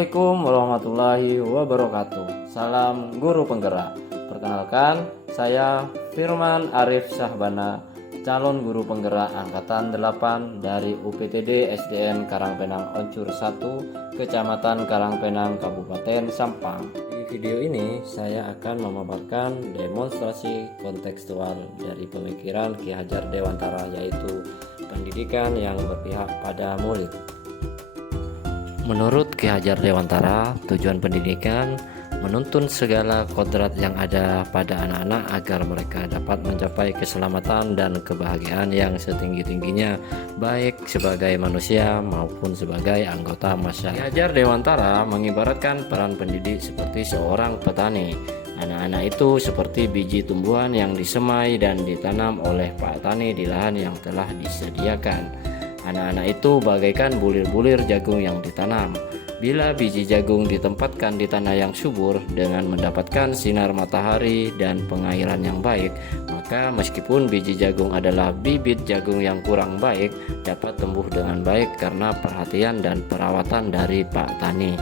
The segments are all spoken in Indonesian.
Assalamualaikum warahmatullahi wabarakatuh. Salam guru penggerak. Perkenalkan, saya Firman Arif Syahbana, calon guru penggerak angkatan 8 dari UPTD SDN Karangpenang Oncur 1, Kecamatan Karangpenang, Kabupaten Sampang. Di video ini saya akan memaparkan demonstrasi kontekstual dari pemikiran Ki Hajar Dewantara, yaitu pendidikan yang berpihak pada murid. Menurut Ki Hajar Dewantara, tujuan pendidikan menuntun segala kodrat yang ada pada anak-anak agar mereka dapat mencapai keselamatan dan kebahagiaan yang setinggi-tingginya, baik sebagai manusia maupun sebagai anggota masyarakat. Ki Hajar Dewantara mengibaratkan peran pendidik seperti seorang petani. Anak-anak itu seperti biji tumbuhan yang disemai dan ditanam oleh Pak Tani di lahan yang telah disediakan. Anak-anak itu bagaikan bulir-bulir jagung yang ditanam. Bila biji jagung ditempatkan di tanah yang subur dengan mendapatkan sinar matahari dan pengairan yang baik, maka meskipun biji jagung adalah bibit jagung yang kurang baik, dapat tumbuh dengan baik karena perhatian dan perawatan dari Pak Tani.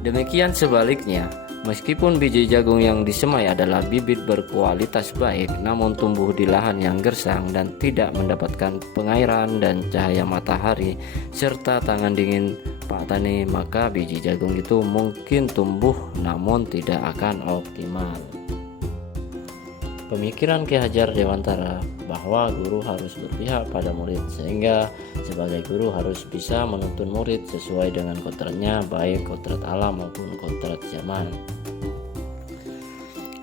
Demikian sebaliknya, meskipun biji jagung yang disemai adalah bibit berkualitas baik, namun tumbuh di lahan yang gersang dan tidak mendapatkan pengairan dan cahaya matahari serta tangan dingin Pak Tani, maka biji jagung itu mungkin tumbuh namun tidak akan optimal. Pemikiran Ki Hajar Dewantara bahwa guru harus berpihak pada murid, sehingga sebagai guru harus bisa menuntun murid sesuai dengan kodratnya, baik kodrat alam maupun kodrat zaman.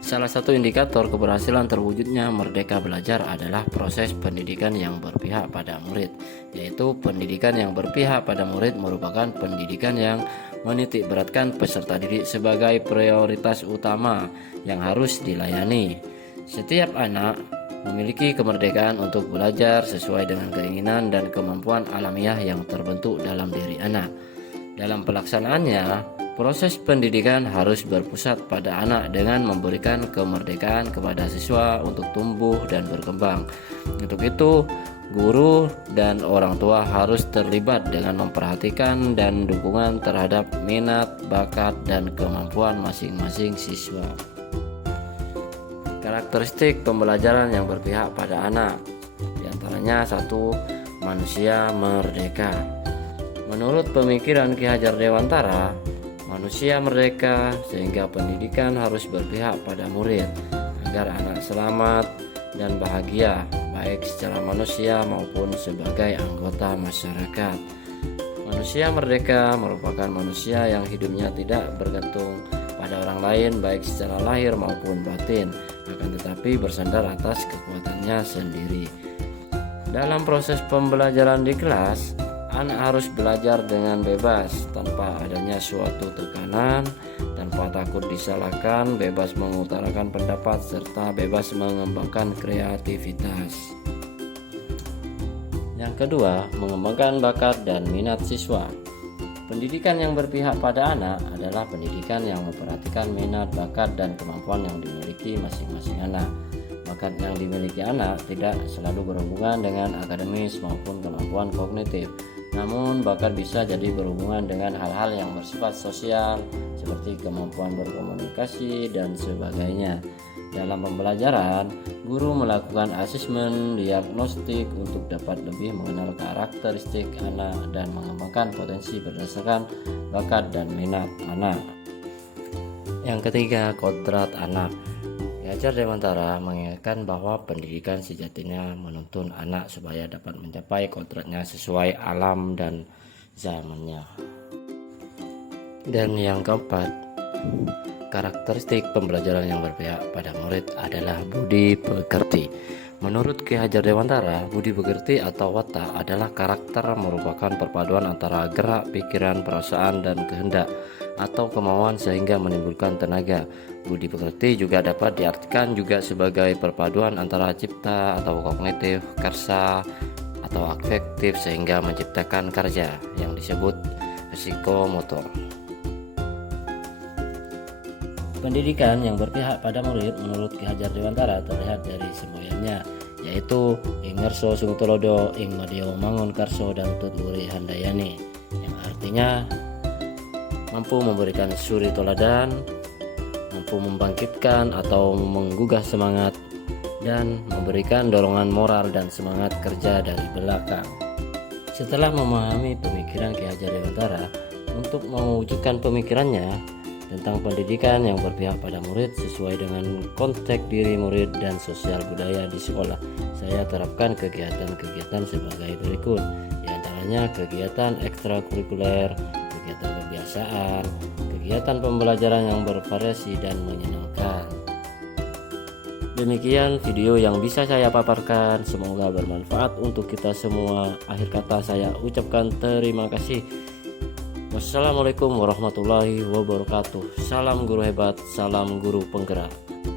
Salah satu indikator keberhasilan terwujudnya merdeka belajar adalah proses pendidikan yang berpihak pada murid, yaitu pendidikan yang berpihak pada murid merupakan pendidikan yang menitik beratkan peserta didik sebagai prioritas utama yang harus dilayani. Setiap anak memiliki kemerdekaan untuk belajar sesuai dengan keinginan dan kemampuan alamiah yang terbentuk dalam diri anak. Dalam pelaksanaannya, proses pendidikan harus berpusat pada anak dengan memberikan kemerdekaan kepada siswa untuk tumbuh dan berkembang. Untuk itu, guru dan orang tua harus terlibat dengan memperhatikan dan dukungan terhadap minat, bakat, dan kemampuan masing-masing siswa. Karakteristik pembelajaran yang berpihak pada anak, diantaranya 1. Manusia merdeka. Menurut pemikiran Ki Hajar Dewantara, manusia merdeka sehingga pendidikan harus berpihak pada murid agar anak selamat dan bahagia, baik secara manusia maupun sebagai anggota masyarakat. Manusia merdeka merupakan manusia yang hidupnya tidak bergantung pada orang lain baik secara lahir maupun batin, akan tetapi bersandar atas kekuatannya sendiri. Dalam proses pembelajaran di kelas, anak harus belajar dengan bebas tanpa adanya suatu tekanan, tanpa takut disalahkan, bebas mengutarakan pendapat, serta bebas mengembangkan kreativitas. Yang kedua, mengembangkan bakat dan minat siswa. Pendidikan yang berpihak pada anak adalah pendidikan yang memperhatikan minat, bakat, dan kemampuan yang dimiliki masing-masing anak. Bakat yang dimiliki anak tidak selalu berhubungan dengan akademis maupun kemampuan kognitif. Namun, bakat bisa jadi berhubungan dengan hal-hal yang bersifat sosial, seperti kemampuan berkomunikasi dan sebagainya. Dalam pembelajaran, guru melakukan asesmen diagnostik untuk dapat lebih mengenal karakteristik anak dan mengembangkan potensi berdasarkan bakat dan minat anak. Yang ketiga, kodrat anak. Ki Hajar Dewantara mengingatkan bahwa pendidikan sejatinya menuntun anak supaya dapat mencapai kodratnya sesuai alam dan zamannya. Dan yang keempat, karakteristik pembelajaran yang berpihak pada murid adalah budi pekerti. Menurut Ki Hajar Dewantara, budi pekerti atau watak adalah karakter merupakan perpaduan antara gerak, pikiran, perasaan, dan kehendak atau kemauan sehingga menimbulkan tenaga. Budi pekerti juga dapat diartikan juga sebagai perpaduan antara cipta atau kognitif, karsa atau afektif sehingga menciptakan karya yang disebut psikomotor. Pendidikan yang berpihak pada murid menurut Ki Hajar Dewantara terlihat dari semboyannya, yaitu ing ngerso sung tulodo, ing madya mangun karso dan tut wuri handayani, yang artinya mampu memberikan suri teladan, mampu membangkitkan atau menggugah semangat, dan memberikan dorongan moral dan semangat kerja dari belakang. Setelah memahami pemikiran Ki Hajar Dewantara, untuk mewujudkan pemikirannya tentang pendidikan yang berpihak pada murid sesuai dengan konteks diri murid dan sosial budaya di sekolah, saya terapkan kegiatan-kegiatan sebagai berikut. Di antaranya kegiatan ekstrakurikuler, kegiatan kebiasaan, kegiatan pembelajaran yang bervariasi dan menyenangkan. Demikian video yang bisa saya paparkan, semoga bermanfaat untuk kita semua. Akhir kata saya ucapkan terima kasih. Wassalamualaikum warahmatullahi wabarakatuh. Salam guru hebat, salam guru penggerak.